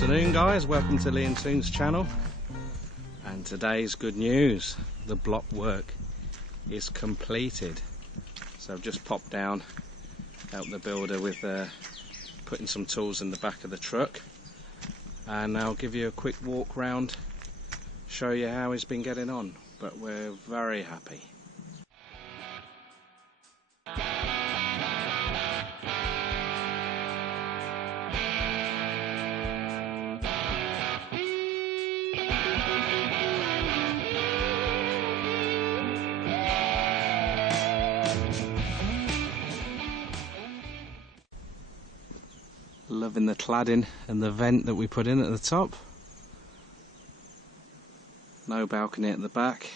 afternoon guys, welcome to Leigh and Toon's channel, and today's good news, the block work is completed. So I've just popped down, helped the builder with putting some tools in the back of the truck, and I'll give you a quick walk round, show you how he's been getting on, but we're very happy. Loving the cladding and the vent that we put in at the top. No balcony at the back.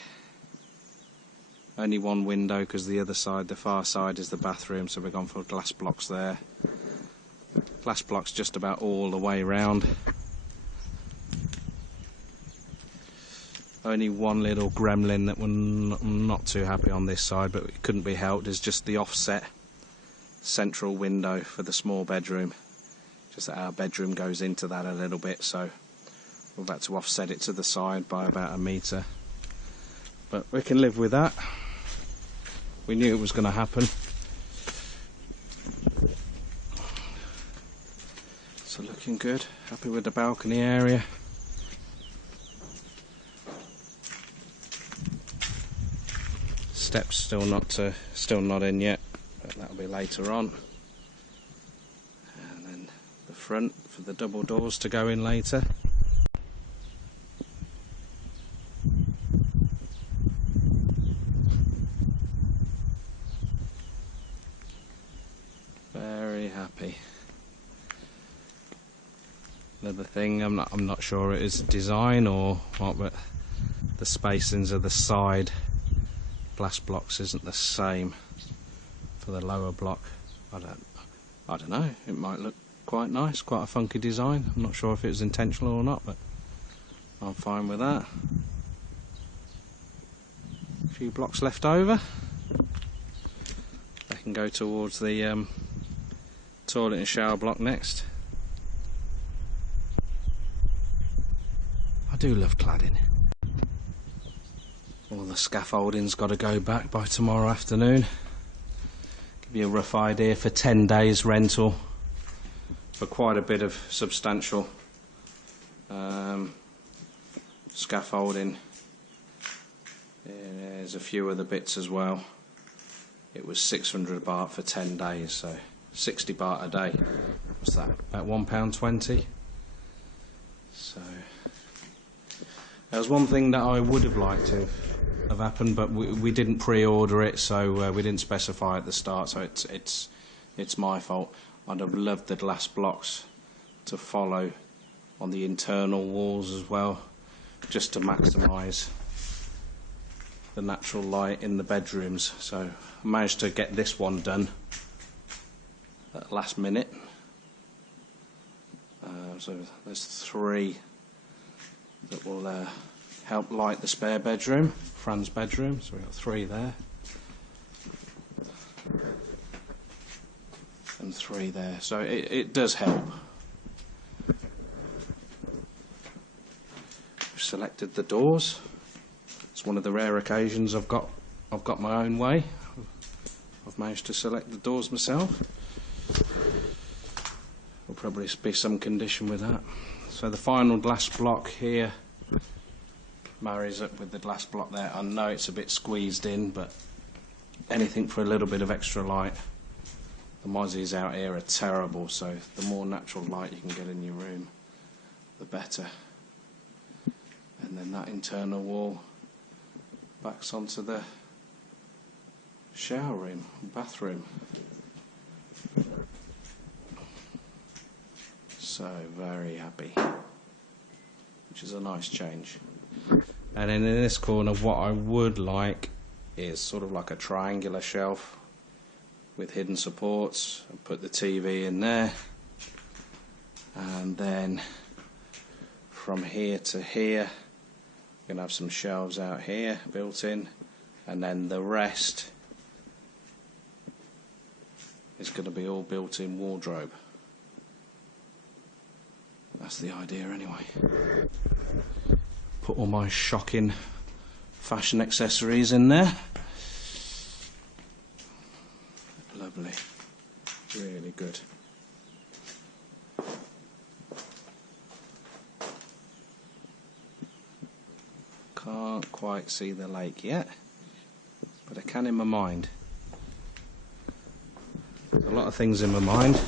Only one window because the other side, the far side, is the bathroom, so we've gone for glass blocks there. Glass blocks just about all the way round. Only one little gremlin that I'm not too happy on this side, but it couldn't be helped, is just the offset central window for the small bedroom. Just that our bedroom goes into that a little bit, so we've had to offset it to the side by about 1 metre. But we can live with that. We knew it was going to happen. So looking good. Happy with the balcony area. Steps still not in yet, but that'll be later on. Front for the double doors to go in later. Very happy. Another thing, I'm not sure it is design or what, but the spacings of the side glass blocks isn't the same for the lower block. I don't know, it might look quite nice, quite a funky design. I'm not sure if it was intentional or not, but I'm fine with that. A few blocks left over. They can go towards the toilet and shower block next. I do love cladding. All the scaffolding's got to go back by tomorrow afternoon. Give you a rough idea, for 10 days rental, for quite a bit of substantial scaffolding. There's a few other bits as well. It was 600 baht for 10 days, so 60 baht a day. What's that? About £1.20. So there was one thing that I would have liked to have happened, but we didn't pre-order it, so we didn't specify at the start. So it's my fault. I'd have loved the glass blocks to follow on the internal walls as well, just to maximise the natural light in the bedrooms. So I managed to get this one done at last minute. So there's 3 that will help light the spare bedroom, Fran's bedroom, so we've got 3 there. And 3 there, so it does help. We've selected the doors. It's one of the rare occasions I've got my own way. I've managed to select the doors myself. There'll probably be some condition with that. So the final glass block here marries up with the glass block there. I know it's a bit squeezed in, but anything for a little bit of extra light. The mozzies out here are terrible, so the more natural light you can get in your room, the better. And then that internal wall backs onto the shower room, bathroom. So very happy, which is a nice change. And then in this corner, what I would like is sort of like a triangular shelf with hidden supports. I'll put the TV in there, and then from here to here we're going to have some shelves out here built in, and then the rest is going to be all built-in wardrobe. That's the idea anyway. Put all my shocking fashion accessories in there. Lovely. Really good. Can't quite see the lake yet, but I can in my mind. There's a lot of things in my mind.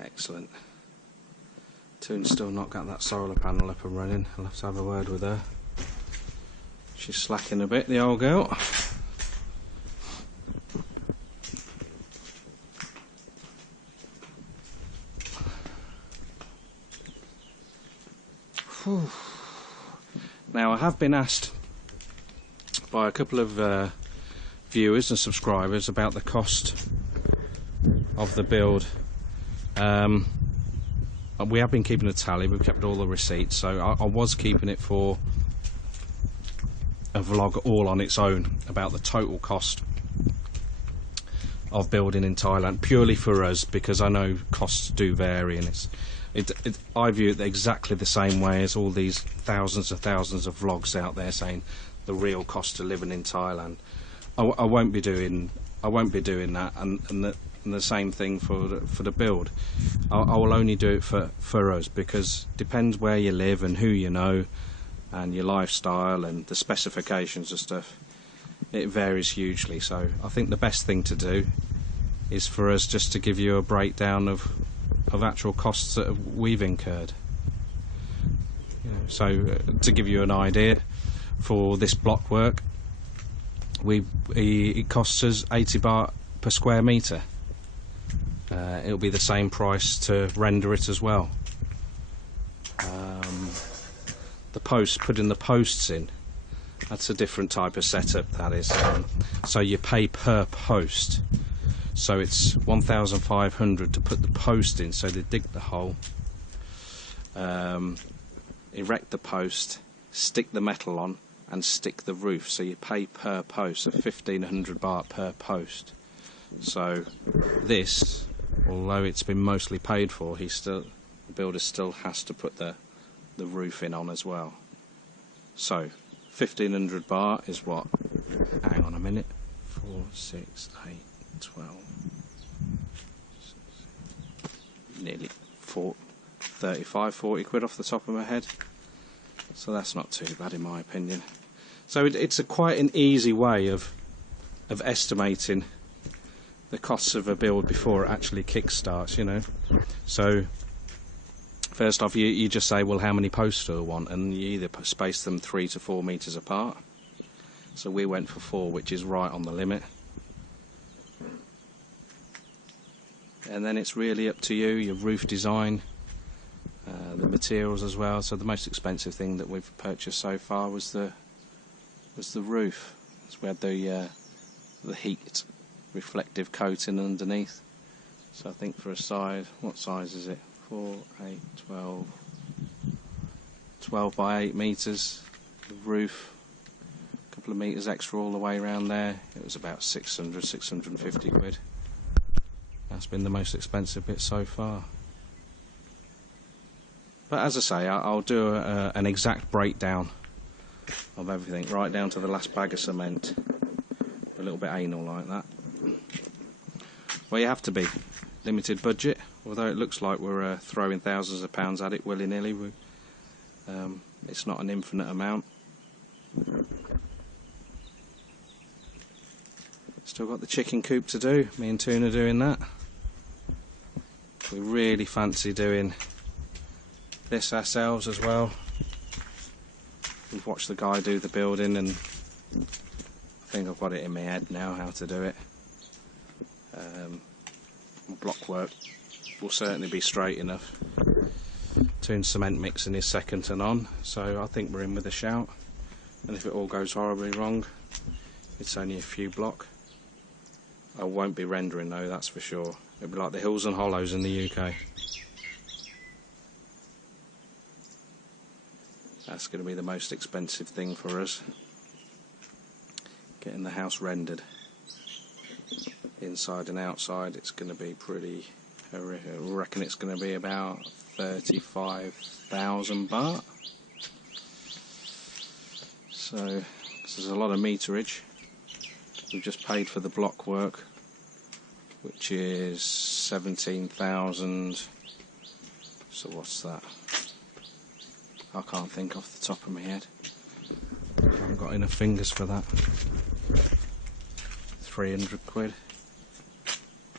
Excellent. Toon's still not got that solar panel up and running. I'll have to have a word with her. She's slacking a bit, the old girl. Whew. Now, I have been asked by a couple of viewers and subscribers about the cost of the build. We have been keeping a tally, we've kept all the receipts, so I was keeping it for a vlog all on its own about the total cost of building in Thailand, purely for us, because I know costs do vary, and I view it exactly the same way as all these thousands and thousands of vlogs out there saying the real cost of living in Thailand. I won't be doing that, and the same thing for the build. I will only do it for us, because it depends where you live and who you know and your lifestyle and the specifications and stuff. It varies hugely, so I think the best thing to do is for us just to give you a breakdown of actual costs that we've incurred. So to give you an idea, for this block work, it costs us 80 baht per square metre. It'll be the same price to render it as well. The posts, putting the posts in, that's a different type of setup, that is. So you pay per post. So it's 1,500 to put the post in, so they dig the hole, erect the post, stick the metal on and stick the roof, so you pay per post, so 1,500 baht per post. So this, although it's been mostly paid for, the builder still has to put the roof in on as well. So 1,500 baht is what? Hang on a minute. 4, 6, 8, 12. Nearly 35, 40 quid off the top of my head. So that's not too bad in my opinion. So it's quite an easy way of estimating the costs of a build before it actually kick-starts, you know. So first off, you just say, well, how many posts do I want? And you either space them 3 to 4 metres apart. So we went for 4, which is right on the limit. And then it's really up to you, your roof design, the materials as well. So the most expensive thing that we've purchased so far was the roof. So we had the heat reflective coating underneath. So I think for a size, what size is it? 4, 8, 12 by 8 metres. The roof, a couple of metres extra all the way around there. It was about 600, 650 quid. That's been the most expensive bit so far. But as I say, I'll do an exact breakdown of everything, right down to the last bag of cement. A little bit anal like that. Well, you have to be. Limited budget, although it looks like we're throwing thousands of pounds at it willy-nilly. It's not an infinite amount. Still got the chicken coop to do. Me and Toon are doing that. We really fancy doing this ourselves as well. We've watched the guy do the building, and I think I've got it in my head now how to do it. Block work will certainly be straight enough. Toon's cement mixing is second to none, so I think we're in with a shout. And if it all goes horribly wrong, it's only a few block. I won't be rendering though, that's for sure. It'll be like the hills and hollows in the UK. That's going to be the most expensive thing for us, getting the house rendered. inside and outside, it's going to be pretty, I reckon it's going to be about 35,000 baht. So there's a lot of meterage. We've just paid for the block work, which is 17,000. So what's that? I can't think off the top of my head. I haven't got enough fingers for that. 300 quid.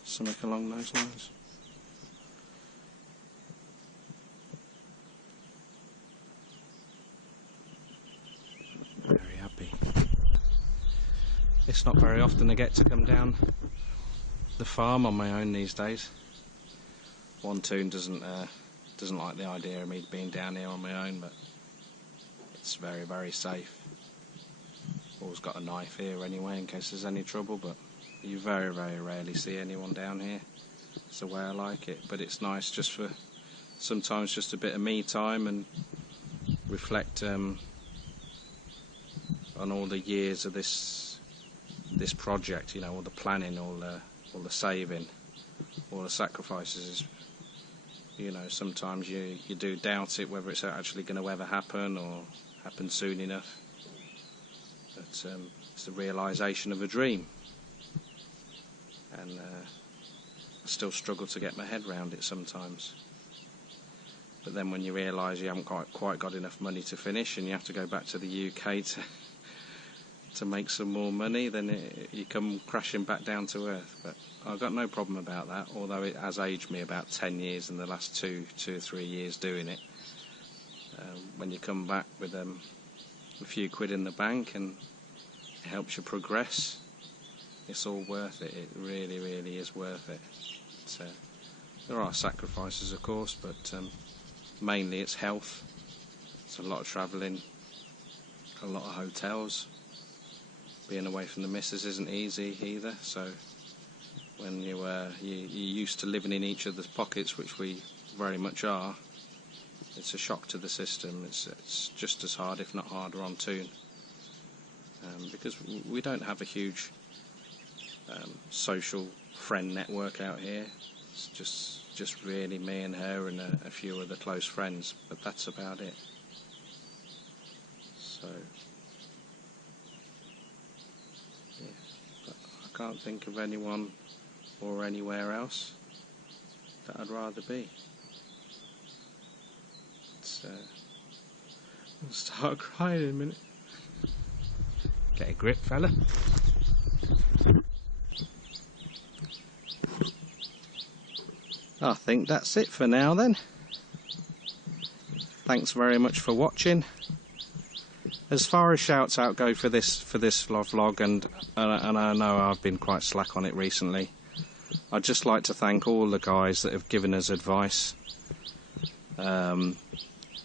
Something along those lines. Very happy. It's not very often I get to come down the farm on my own these days. Toon doesn't like the idea of me being down here on my own, but it's very, very safe. Always got a knife here anyway in case there's any trouble, but you very, very rarely see anyone down here. It's the way I like it, but it's nice just for sometimes just a bit of me time and reflect on all the years of this project, you know, all the planning, all the saving, all the sacrifices. You know, sometimes you do doubt it, whether it's actually going to ever happen or happen soon enough. But it's the realisation of a dream, and I still struggle to get my head around it sometimes. But then when you realise you haven't quite got enough money to finish, and you have to go back to the UK to make some more money, then you come crashing back down to earth. But I've got no problem about that, although it has aged me about 10 years in the last two or 3 years doing it. When you come back with a few quid in the bank and it helps you progress, it's all worth it. It really, really is worth it. There are sacrifices, of course, but mainly it's health. It's a lot of travelling, a lot of hotels. Being away from the missus isn't easy either, so when you're used to living in each other's pockets, which we very much are, it's a shock to the system. It's just as hard, if not harder, on Toon, because we don't have a huge social friend network out here. It's just really me and her and a few other close friends, but that's about it. So yeah, but I can't think of anyone or anywhere else that I'd rather be. I'll start crying in a minute. Get a grip, fella. I think that's it for now then. Thanks very much for watching. As far as shouts out go for this vlog, and I know I've been quite slack on it recently, I'd just like to thank all the guys that have given us advice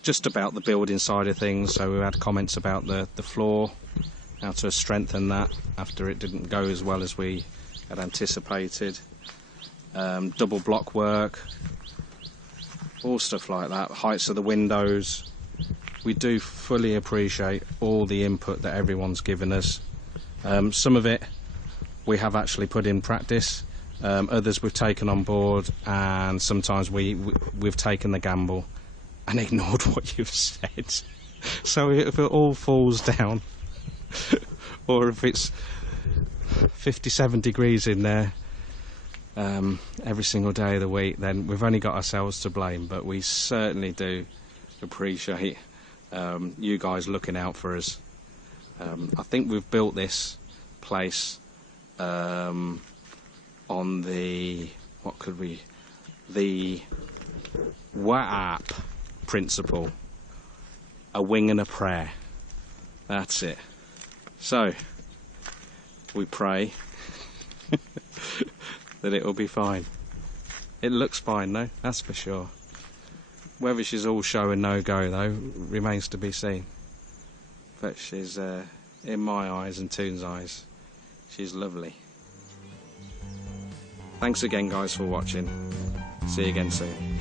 just about the building side of things. So we had comments about the floor, how to strengthen that after it didn't go as well as we had anticipated. Double block work, all stuff like that, heights of the windows. We do fully appreciate all the input that everyone's given us. Some of it we have actually put in practice, others we've taken on board, and sometimes we've taken the gamble and ignored what you've said. So if it all falls down or if it's 57 degrees in there every single day of the week, then we've only got ourselves to blame. But we certainly do appreciate you guys looking out for us. I think we've built this place on the WAAP principle, a wing and a prayer. That's it. So we pray that it will be fine. It looks fine though, that's for sure. Whether she's all show and no go though remains to be seen. But she's, in my eyes and Toon's eyes, she's lovely. Thanks again guys for watching. See you again soon.